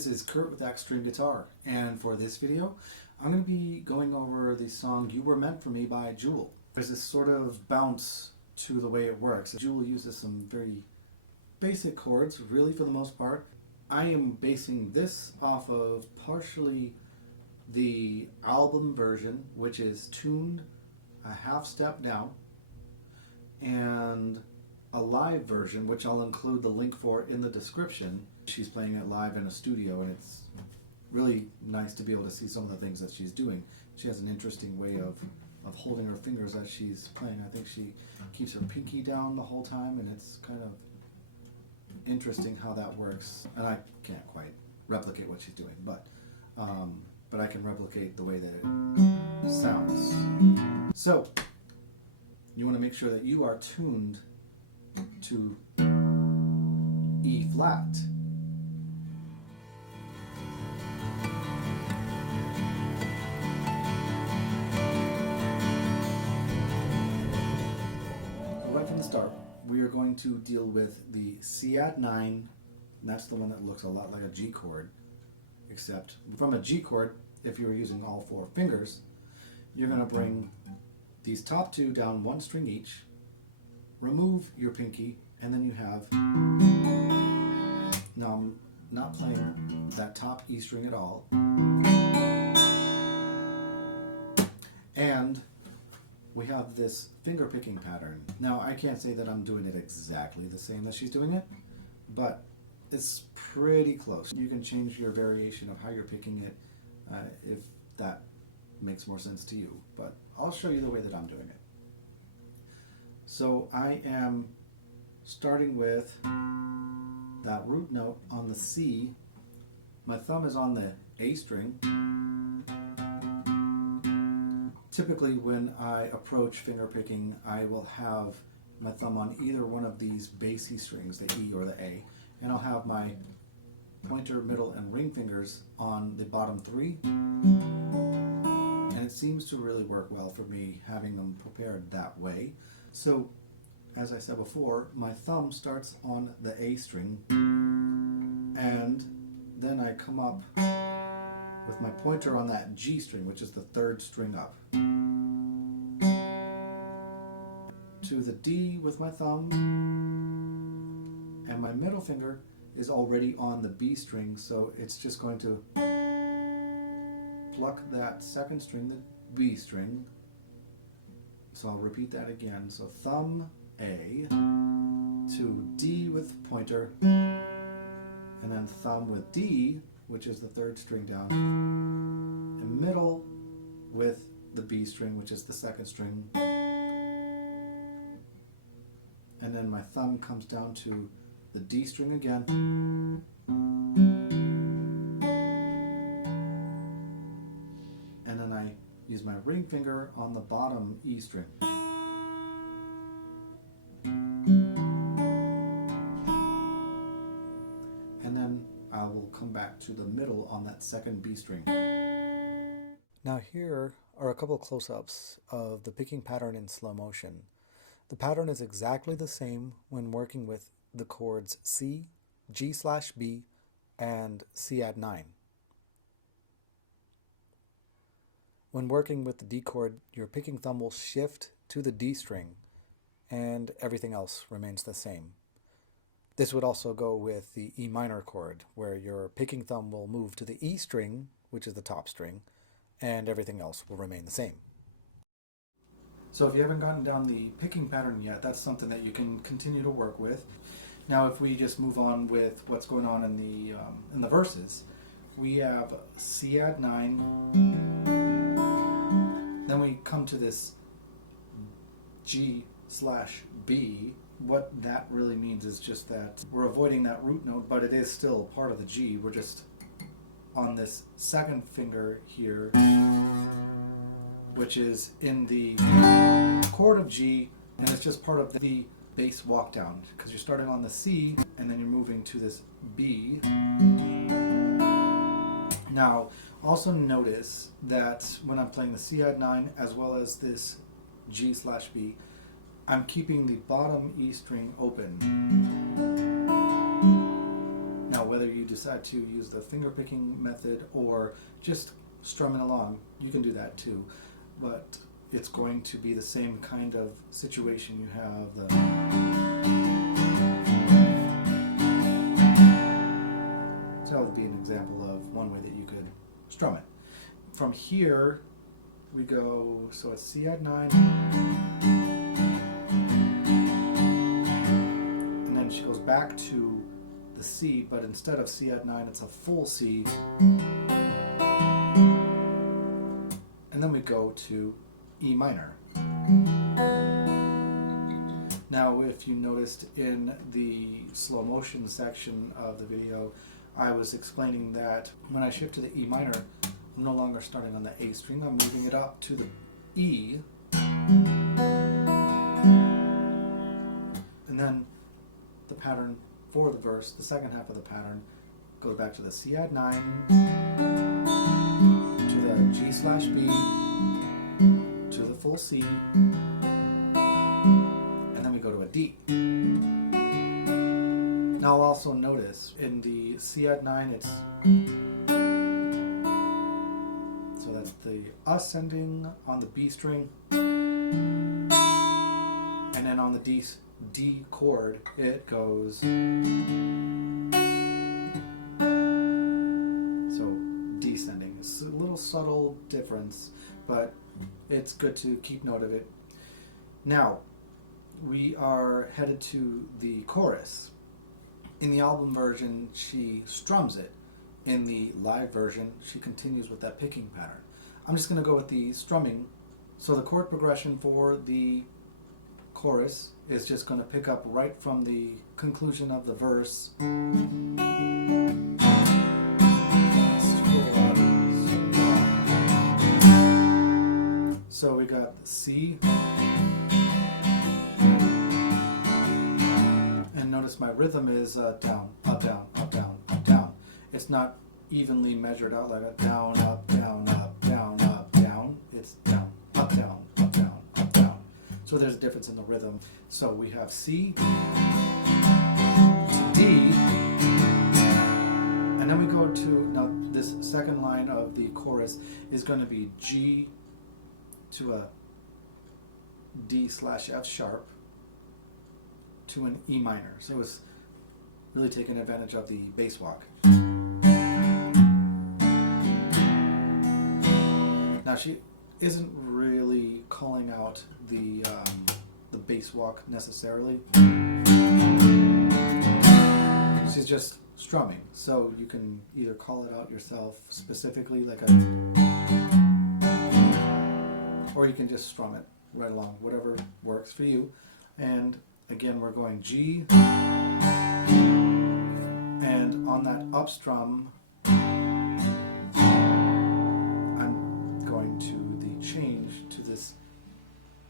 this is Kurt with Axtreme-Guitar, and for this video I'm going to be going over the song You Were Meant For Me by Jewel. There's this sort of bounce to the way it works. Jewel uses some very basic chords, really, for the most part. I am basing this off of partially the album version, which is tuned a half step down, and a live version, which I'll include the link for in the description. She's playing it live in a studio, and it's really nice to be able to see some of the things that she's doing. She has an interesting way of holding her fingers as she's playing. I think she keeps her pinky down the whole time, and it's kind of interesting how that works. And I can't quite replicate what she's doing, but I can replicate the way that it sounds. So you want to make sure that you are tuned to E flat. Right from the start, we are going to deal with the C add 9, and that's the one that looks a lot like a G chord, except from a G chord, if you were using all 4 fingers, you're going to bring these top 2 down 1 string each, remove your pinky, and then you have, now I'm not playing that top E string at all, and we have this finger picking pattern. Now I can't say that I'm doing it exactly the same as she's doing it, but it's pretty close. You can change your variation of how you're picking it if that makes more sense to you, but I'll show you the way that I'm doing it. So I am starting with that root note on the C. My thumb is on the A string. Typically when I approach finger picking, I will have my thumb on either one of these bassy strings, the E or the A, and I'll have my pointer, middle, and ring fingers on the bottom 3. And it seems to really work well for me having them prepared that way. So, as I said before, my thumb starts on the A string, and then I come up with my pointer on that G string, which is the 3rd string up, to the D with my thumb, and my middle finger is already on the B string, so it's just going to pluck that 2nd string, the B string. So I'll repeat that again. So thumb A to D with pointer, and then thumb with D, which is the 3rd string down, and middle with the B string, which is the 2nd string, and then my thumb comes down to the D string again, and then I use my ring finger on the bottom E string. And then I will come back to the middle on that 2nd B string. Now here are a couple close-ups of the picking pattern in slow motion. The pattern is exactly the same when working with the chords C, G/B, and C add 9. When working with the D chord, your picking thumb will shift to the D string, and everything else remains the same. This would also go with the E minor chord, where your picking thumb will move to the E string, which is the top string, and everything else will remain the same. So if you haven't gotten down the picking pattern yet, that's something that you can continue to work with. Now if we just move on with what's going on in the verses, we have C add 9, then we come to this G/B. What that really means is just that we're avoiding that root note, but it is still part of the G. We're just on this 2nd finger here, which is in the chord of G, and it's just part of the bass walk down, because you're starting on the C and then you're moving to this B. Now also notice that when I'm playing the C add 9 as well as this G/B, I'm keeping the bottom E string open. Now whether you decide to use the finger picking method or just strumming along, you can do that too. But it's going to be the same kind of situation. You have the... So that would be an example of one way that you could strum it. From here, we go, so it's C add 9, and then she goes back to the C, but instead of C add 9, it's a full C, and then we go to E minor. Now, if you noticed in the slow motion section of the video, I was explaining that when I shift to the E minor, I'm no longer starting on the A string, I'm moving it up to the E, and then the pattern for the verse, the second half of the pattern, goes back to the C add 9, to the G slash B, to the full C, and then we go to a D. Now I'll also notice in the C add 9, it's, so that's the ascending on the B string, and then on the D chord it goes, so descending. It's a little subtle difference, but it's good to keep note of it. Now we are headed to the chorus. In the album version, she strums it. In the live version, she continues with that picking pattern. I'm just going to go with the strumming. So the chord progression for the chorus is just going to pick up right from the conclusion of the verse. So we got C. And notice my rhythm is down, up, down, up, down, up, down. It's not evenly measured out like a down, up, down, up, down, up, down. It's down, up, down, up, down, up, down. So there's a difference in the rhythm. So we have C to D, and then we go to, now this second line of the chorus is going to be G to a D slash F sharp to an E minor. So it was really taking advantage of the bass walk. Now she isn't really calling out the bass walk necessarily. She's just strumming. So you can either call it out yourself specifically like a, or you can just strum it right along, whatever works for you. And again, we're going G, and on that up strum, I'm going to the change to this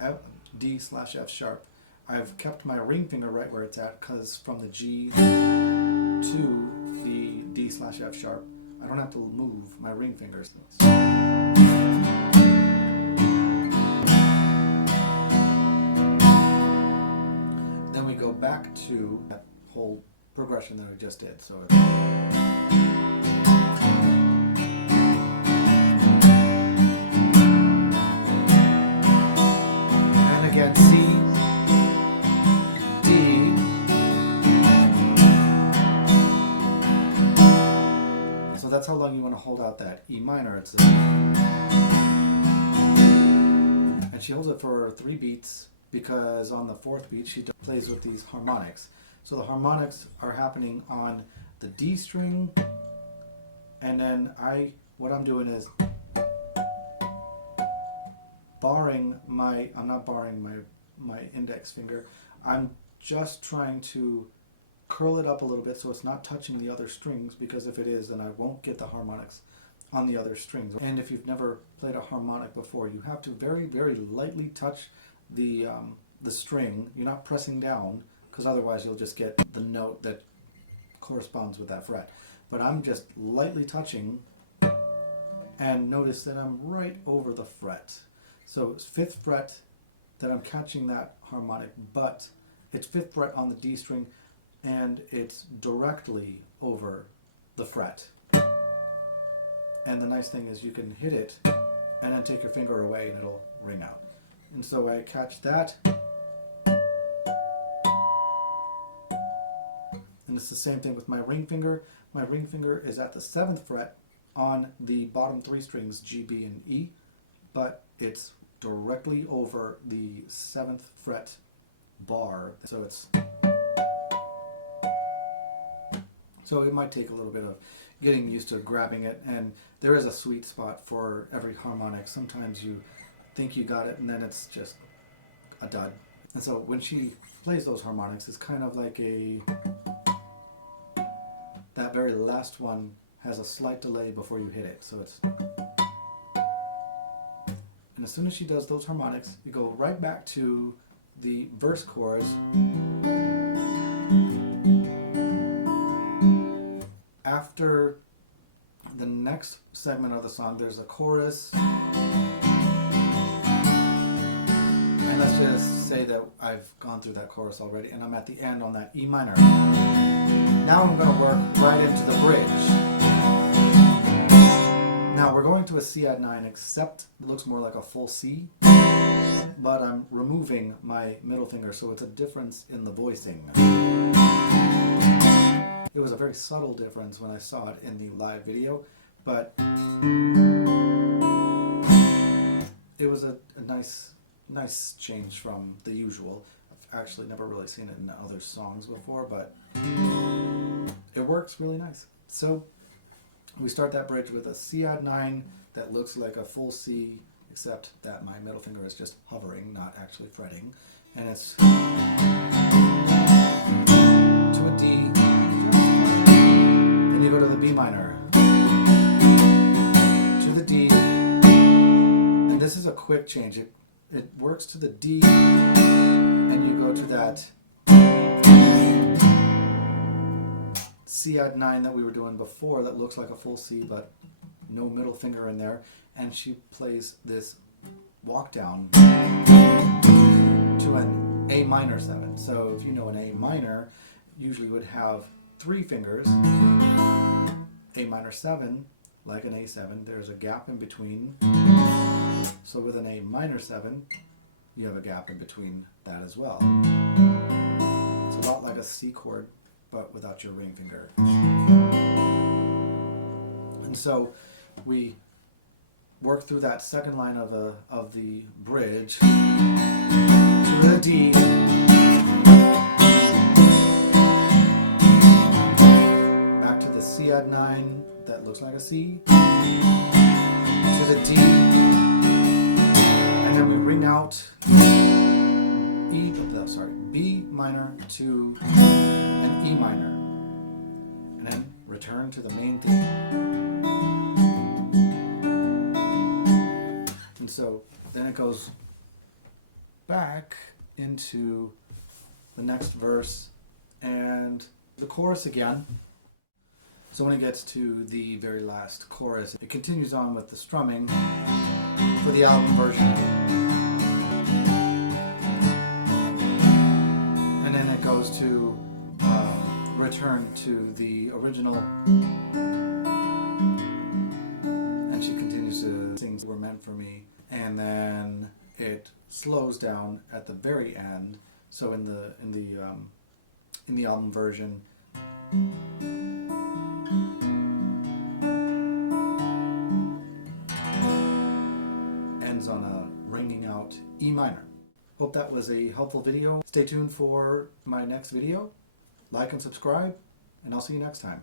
F, D slash F sharp. I've kept my ring finger right where it's at, because from the G to the D slash F sharp, I don't have to move my ring fingers. Then we go back to that whole progression that I just did. So and again C, D, so that's how long you want to hold out that E minor. It's and she holds it for 3 beats, because on the 4th beat she plays with these harmonics. So the harmonics are happening on the D string, and then what I'm doing is I'm not barring my index finger, I'm just trying to curl it up a little bit so it's not touching the other strings, because if it is, then I won't get the harmonics on the other strings. And if you've never played a harmonic before, you have to very, very lightly touch the string. You're not pressing down, because otherwise you'll just get the note that corresponds with that fret. But I'm just lightly touching, and notice that I'm right over the fret. So it's 5th fret that I'm catching that harmonic, but it's 5th fret on the D string, and it's directly over the fret. And the nice thing is you can hit it and then take your finger away and it'll ring out. And so I catch that. And it's the same thing with my ring finger. My ring finger is at the 7th fret on the bottom 3 strings, G, B, and E, but it's directly over the 7th fret bar. So it might take a little bit of getting used to grabbing it, and there is a sweet spot for every harmonic. Sometimes you think you got it and then it's just a dud. And so when she plays those harmonics, it's kind of like that very last one has a slight delay before you hit it. So it's, and as soon as she does those harmonics, you go right back to the verse chorus. After the next segment of the song, there's a chorus. And let's just say that I've gone through that chorus already, and I'm at the end on that E minor. Now I'm going to work right into the bridge. Now we're going to a C add 9, except it looks more like a full C, but I'm removing my middle finger, so it's a difference in the voicing. It was a very subtle difference when I saw it in the live video, but it was a nice change from the usual. I've actually never really seen it in other songs before, but it works really nice. So we start that bridge with a C add 9 that looks like a full C, except that my middle finger is just hovering, not actually fretting, and it's to a D. Then you go to the B minor, to the D, and this is a quick change. It works to the D, and you go to that C add 9 that we were doing before that looks like a full C but no middle finger in there, and she plays this walk down to an A minor 7. So if you know an A minor usually would have 3 fingers. A minor 7, like an A7, there's a gap in between. So with an A minor 7, you have a gap in between that as well. It's a lot like a C chord, but without your ring finger. And so we work through that second line of the bridge to the D, back to the C add 9 that looks like a C, to the D, and then we ring out B minor to an E minor, and then return to the main theme. And so then it goes back into the next verse and the chorus again. So when it gets to the very last chorus, it continues on with the strumming for the album version. And then it goes to return to the original. And she continues to sing "Were Meant for Me." And then it slows down at the very end. So in the album version, ends on a ringing out E minor. Hope that was a helpful video. Stay tuned for my next video. Like and subscribe, and I'll see you next time.